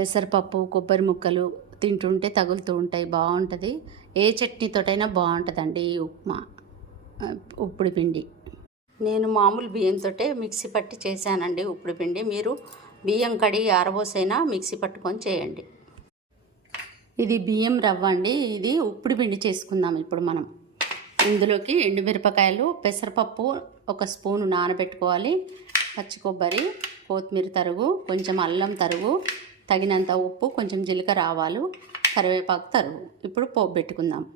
పెసరపప్పు కొబ్బరి ముక్కలు తింటుంటే తగులుతూ ఉంటాయి బాగుంటుంది. ఏ చట్నీతోటైనా బాగుంటుందండి ఈ ఉప్మా ఉప్పుడు పిండి. నేను మామూలు బియ్యంతోటే మిక్సీ పట్టి చేశానండి ఉప్పుడు పిండి. మీరు బియ్యం కడిగి ఆరబోసైనా మిక్సీ పట్టుకొని చేయండి. ఇది బియ్యం రవ్వ అండి. ఇది ఉప్పుడు పిండి చేసుకుందాం ఇప్పుడు మనం. ఇందులోకి ఎండుమిరపకాయలు పెసరపప్పు ఒక స్పూను నానబెట్టుకోవాలి. పచ్చి కొబ్బరి కొత్తిమీర తరుగు కొంచెం అల్లం తరుగు తగినంత ఉప్పు కొంచెం జీలకర్ర ఆవాలు కరివేపాకు తరుగు ఇప్పుడు పోపు పెట్టుకుందాం.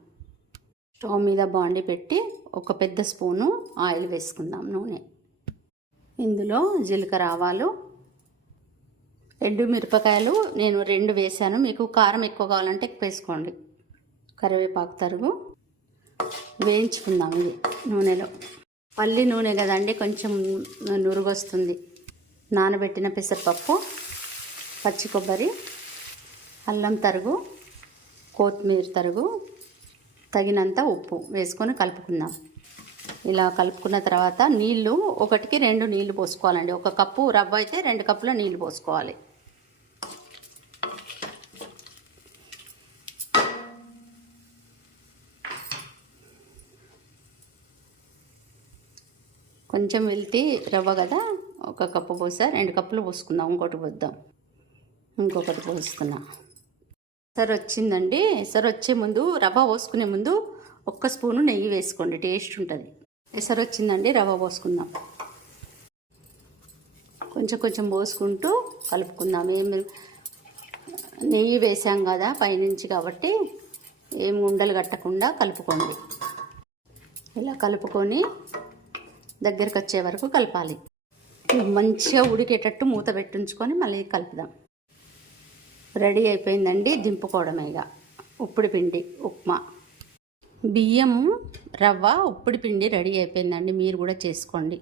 స్టవ్ మీద బాండి పెట్టి ఒక పెద్ద స్పూను ఆయిల్ వేసుకుందాం నూనె. ఇందులో జీలకర్ర ఆవాలు రెండు మిరపకాయలు నేను రెండు వేసాను. మీకు కారం ఎక్కువ కావాలంటే ఎక్కువ వేసుకోండి. కరివేపాకు తరుగు. వేయించుకుందాం ఇది నూనెలో. పల్లి నూనె కదండి కొంచెం నురుగు వస్తుంది నానబెట్టిన పెసరపప్పు పచ్చి కొబ్బరి అల్లం తరుగు కొత్తిమీర తరుగు తగినంత ఉప్పు వేసుకొని కలుపుకుందాం. ఇలా కలుపుకున్న తర్వాత నీళ్ళు ఒకటికి రెండు నీళ్ళు పోసుకోవాలండి. ఒక కప్పు రవ్వ అయితే రెండు కప్పుల నీళ్ళు పోసుకోవాలి. కొంచెం వెళ్తే రవ్వ కదా ఒక కప్పు పోసా రెండు కప్పులు పోసుకుందాం. ఇంకోటి పోద్దాం. ఇంకొకటి పోసుకున్నా సరే వచ్చిందండి. ఎసరు వచ్చే ముందు రవ్వ పోసుకునే ముందు ఒక్క స్పూను నెయ్యి వేసుకోండి టేస్ట్ ఉంటుంది. ఎసరు వచ్చిందండి రవ్వ పోసుకుందాం. కొంచెం కొంచెం పోసుకుంటూ కలుపుకుందాం. ఏం నెయ్యి వేసాం కదా పైనుంచి కాబట్టి ఏం ఉండలు కట్టకుండా కలుపుకోండి. ఇలా కలుపుకొని దగ్గరకు వచ్చే వరకు కలపాలి. మంచిగా ఉడికేటట్టు మూత పెట్టించుకొని మళ్ళీ కలుపుదాం. రెడీ అయిపోయిందండి దింపుకోవడమే ఇక ఉప్పుడు పిండి ఉప్మా. బియ్యం రవ్వ ఉప్పుడు పిండి రెడీ అయిపోయిందండి. మీరు కూడా చేసుకోండి.